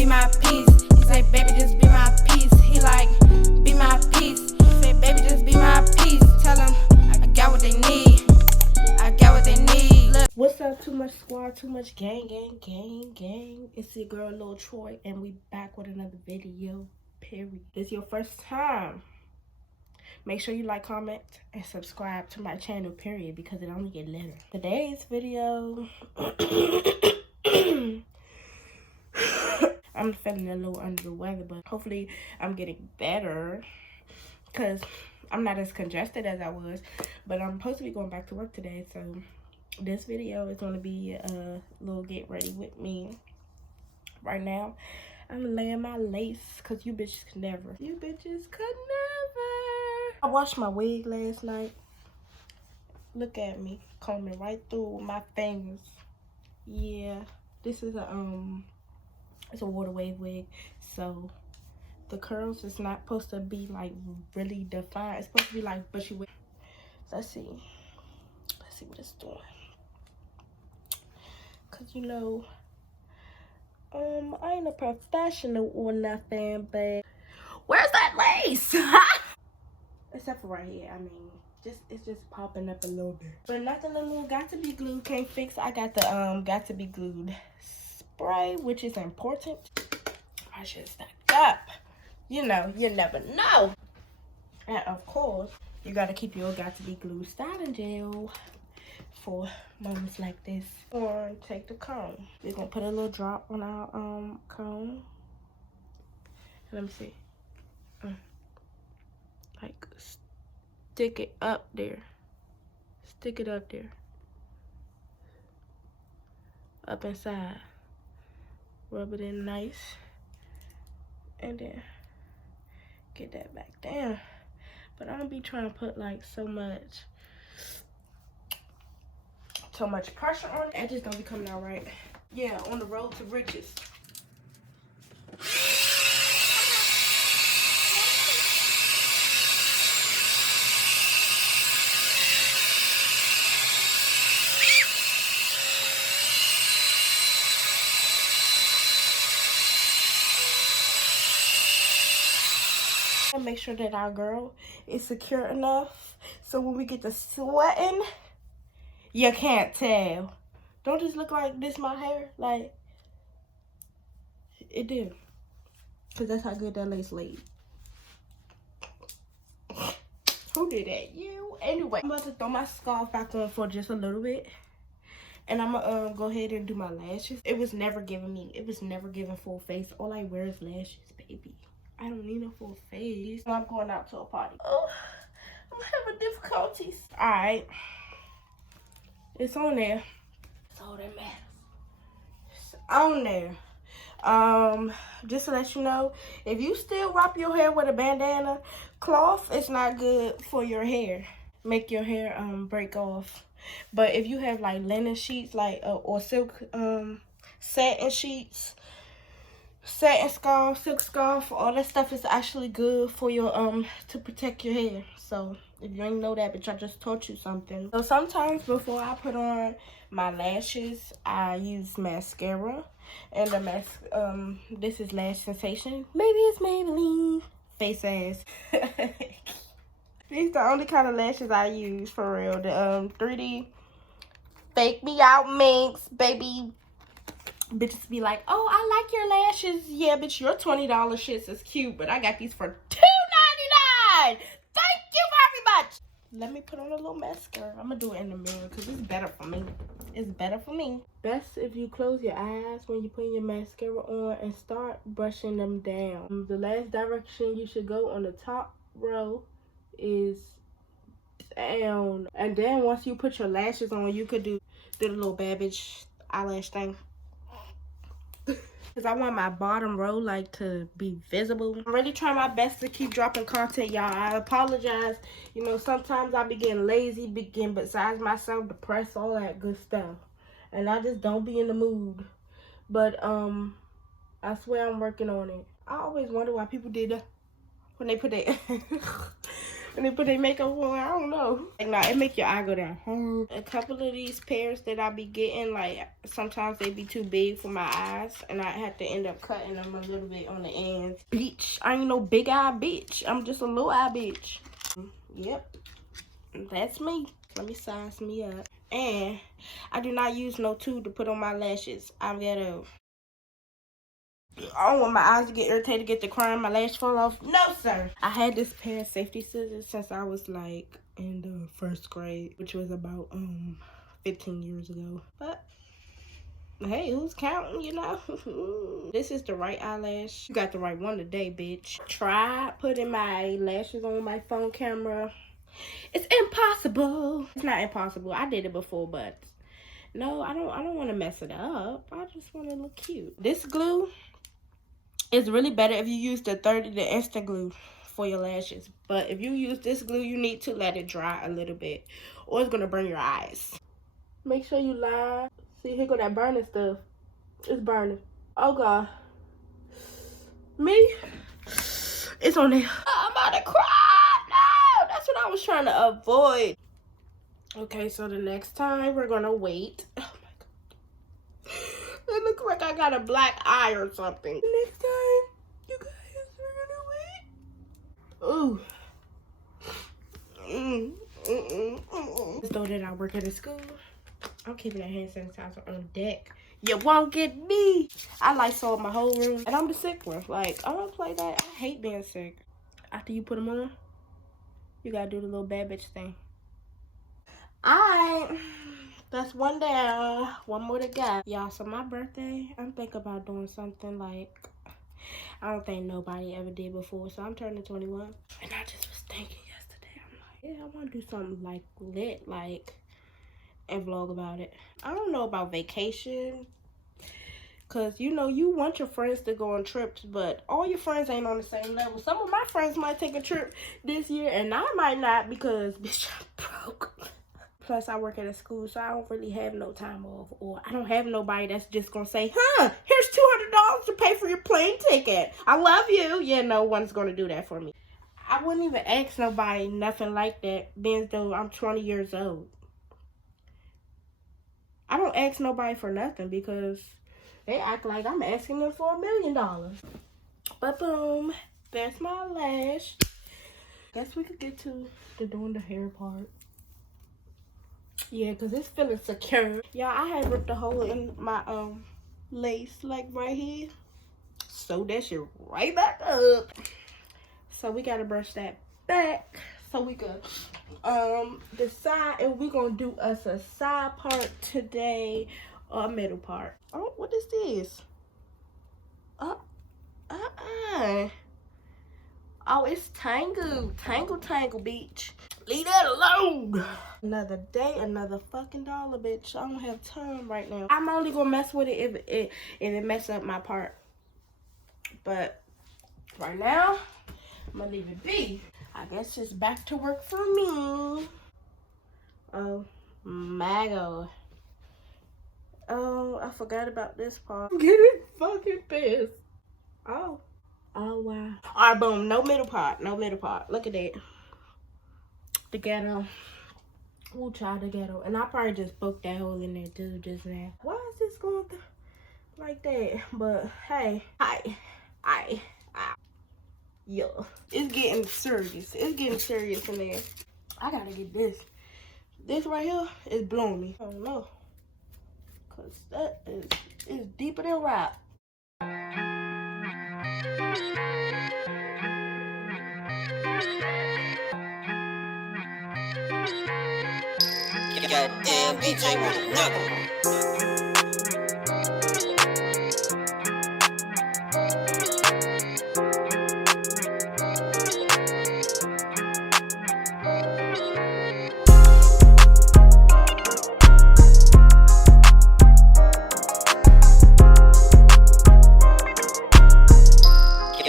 be my peace. He say, baby, just be my peace. He like, be my peace. He say, baby, just be my peace. Tell him I got what they need. I got what they need. Look. What's up, Too Much Squad, Too Much Gang, gang, gang, gang. It's your girl, Lil Troy, and we back with another video, period. This is your first time. Make sure you like, comment, and subscribe to my channel, period, because it only gets better. Today's video, I'm feeling a little under the weather, but hopefully I'm getting better because I'm not as congested as I was. But I'm supposed to be going back to work today, so this video is going to be a little get ready with me. Right now, I'm laying my lace because you bitches could never. You bitches could never. I washed my wig last night. Look at me combing right through with my fingers. Yeah, this is it's a water wave wig, so the curls is not supposed to be like really defined. It's supposed to be like bushy wig. Let's see what it's doing. Cause you know, I ain't a professional or nothing, but where's that lace? Except for right here, I mean, it's just popping up a little bit. But nothing a little got to be glued can't fix. I got the got to be glued spray, which is important. I should stack up. You know, you never know. And of course, you gotta keep your got to be glued styling gel for moments like this. Or take the comb. We're gonna put a little drop on our comb. Let me see. Like stick it up there. Stick it up there. Up inside. Rub it in nice. And then get that back down. But I don't be trying to put like so much pressure on it. It just don't be coming out right. Yeah, on the road to riches. And make sure that our girl is secure enough so when we get to sweating, you can't tell. Don't just look like this my hair. Like, it did. Because that's how good that lace laid. Who did that? You. Anyway, I'm about to throw my scarf back on for just a little bit. And I'm gonna go ahead and do my lashes. It was never giving full face. All I wear is lashes, baby. I don't need a full face. I'm going out to a party. Oh, I'm having difficulties. All right. It's on there. That's all that matters. It's on there. Just to let you know, if you still wrap your hair with a bandana cloth, it's not good for your hair. Make your hair break off. But if you have like linen sheets, like or silk satin sheets, satin scarf, silk scarf, all that stuff is actually good for your to protect your hair. So if you ain't know that, bitch, I just taught you something. So sometimes before I put on my lashes, I use mascara, and the this is Lash Sensation. Maybe it's Maybelline. Face ass. These the only kind of lashes I use for real. The 3D Fake Me Out minks, baby. Bitches be like, oh, I like your lashes. Yeah, bitch, your $20 shits is cute, but I got these for $2.99. Thank you very much. Let me put on a little mascara. I'm gonna do it in the mirror because it's better for me. It's better for me. Best if you close your eyes when you put your mascara on and start brushing them down. The last direction you should go on the top row is down. And then once you put your lashes on, you could do the little bad bitch eyelash thing. Because I want my bottom row like to be visible. I'm really trying my best to keep dropping content, y'all. I apologize. You know, sometimes I be getting lazy, begin besides myself, depressed, all that good stuff. And I just don't be in the mood. But I swear I'm working on it. I always wonder why people did that when they put their And they put their makeup on, I don't know. Like, nah, it make your eye go down. A couple of these pairs that I be getting, like, sometimes they be too big for my eyes. And I have to end up cutting them a little bit on the ends. Bitch, I ain't no big eye bitch. I'm just a little eye bitch. Yep, that's me. Let me size me up. And I do not use no tube to put on my lashes. I don't want my eyes to get irritated, get the crying, my lash fall off. No, sir. I had this pair of safety scissors since I was like in the first grade, which was about 15 years ago. But hey, who's counting, you know? This is the right eyelash. You got the right one today, bitch. Try putting my lashes on my phone camera. It's impossible. It's not impossible. I did it before, but no, I don't want to mess it up. I just want to look cute. This glue is really better if you use the instant glue for your lashes. But if you use this glue, you need to let it dry a little bit, or it's gonna burn your eyes. Make sure you line. See, here go that burning stuff. It's burning. Oh God. Me? It's on there. I'm about to cry. No, that's what I was trying to avoid. Okay, so the next time we're gonna wait. Oh my God. It looks like I got a black eye or something. The next time, you guys, we're gonna wait. Just know that I work at a school. I'm keeping that hand sanitizer on deck. You won't get me. I Lysol my whole room, and I'm the sick one. Like, I don't play that. I hate being sick. After you put them on, you gotta do the little bad bitch thing. Alright, that's one down. One more to go. Y'all, so my birthday, I'm thinking about doing something like I don't think nobody ever did before. So I'm turning 21. And I just was thinking yesterday, I'm like, yeah, I want to do something like lit, like, and vlog about it. I don't know about vacation, because, you know, you want your friends to go on trips, but all your friends ain't on the same level. Some of my friends might take a trip this year, and I might not, because, bitch, I'm broke. Plus, I work at a school, so I don't really have no time off, or I don't have nobody that's just going to say, here's $200 to pay for your plane ticket. I love you. Yeah, no one's going to do that for me. I wouldn't even ask nobody nothing like that, being though I'm 20 years old. I don't ask nobody for nothing because they act like I'm asking them for $1 million. But boom, that's my lash. Guess we could get to doing the hair part. Yeah, because it's feeling secure. Yeah, I had ripped a hole in my lace, like right here. Sew that shit right back up. So we gotta brush that back so we could decide if we're gonna do us a side part today or a middle part. Oh, what is this? Oh, it's Tangle Beach. Leave that alone. Another day, another fucking dollar, bitch. I don't have time right now. I'm only gonna mess with it if it messes up my part. But right now, I'm gonna leave it be. I guess it's back to work for me. Oh my God. Oh, I forgot about this part. I'm getting fucking pissed. Oh wow. All right, boom. No middle part. Look at that. The ghetto. We'll try the ghetto. And I probably just poked that hole in there too just now. Why is this going like that? But hey, yeah, it's getting serious. It's getting serious in there. I gotta get this. This right here is blowing me. I don't know, cause that is deeper than rap. Goddamn DJ with another one.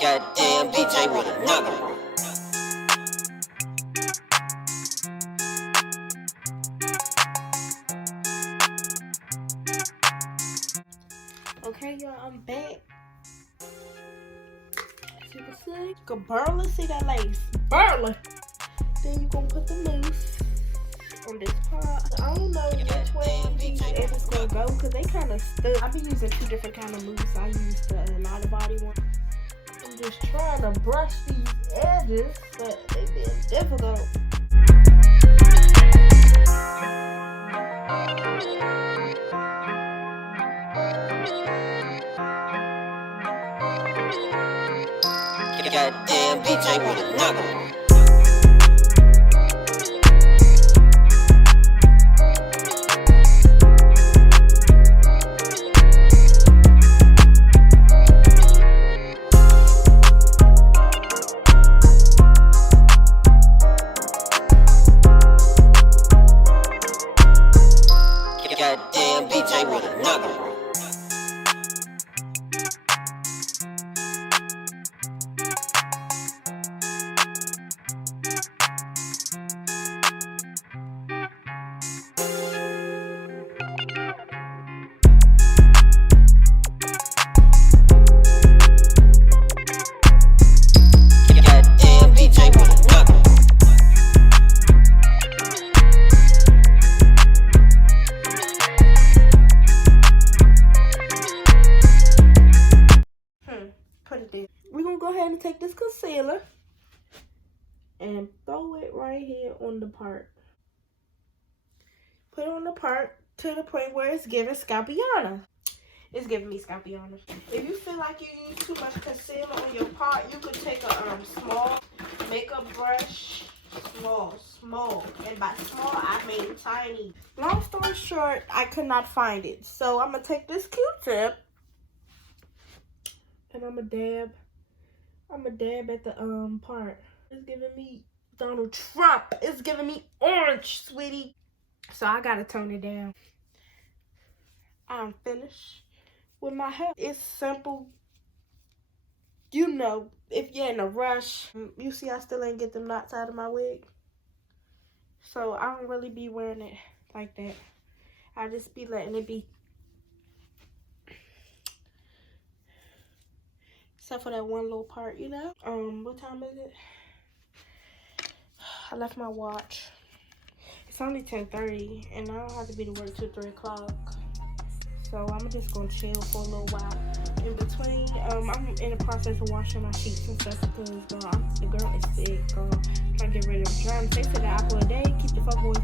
Goddamn DJ with another one. Okay, y'all, I'm back. As you can see, you can barely see that lace. Barely. Then you gonna put the mousse on this pot. I don't know which way these edges gonna go because they kind of stuck. I've been using 2 different kind of mousse. I used the Lot of Body one. I'm just trying to brush these edges, but they've been difficult. Goddamn BJ with another one. Goddamn BJ with another one. Goddamn BJ with another one. Put it there. We're gonna go ahead and take this concealer and throw it right here on the part. Put it on the part to the point where it's giving Scalpiana. It's giving me Scalpiana. If you feel like you use too much concealer on your part, you could take a small makeup brush. Small. And by small, I mean tiny. Long story short, I could not find it. So I'm gonna take this Q-tip and I'm gonna dab at the part. It's giving me Donald Trump. It's giving me orange, sweetie. So I gotta tone it down. I'm finished with my hair. It's simple. You know, if you're in a rush. You see I still ain't get them knots out of my wig. So I don't really be wearing it like that. I just be letting it be. Except for that one little part, you know. What time is it? I left my watch. It's only 10:30 and I don't have to be to work till 3 o'clock. So I'm just gonna chill for a little while. In between, I'm in the process of washing my sheets and stuff because the girl is sick. Trying to get rid of germs. They said the apple a day keep the fuck boys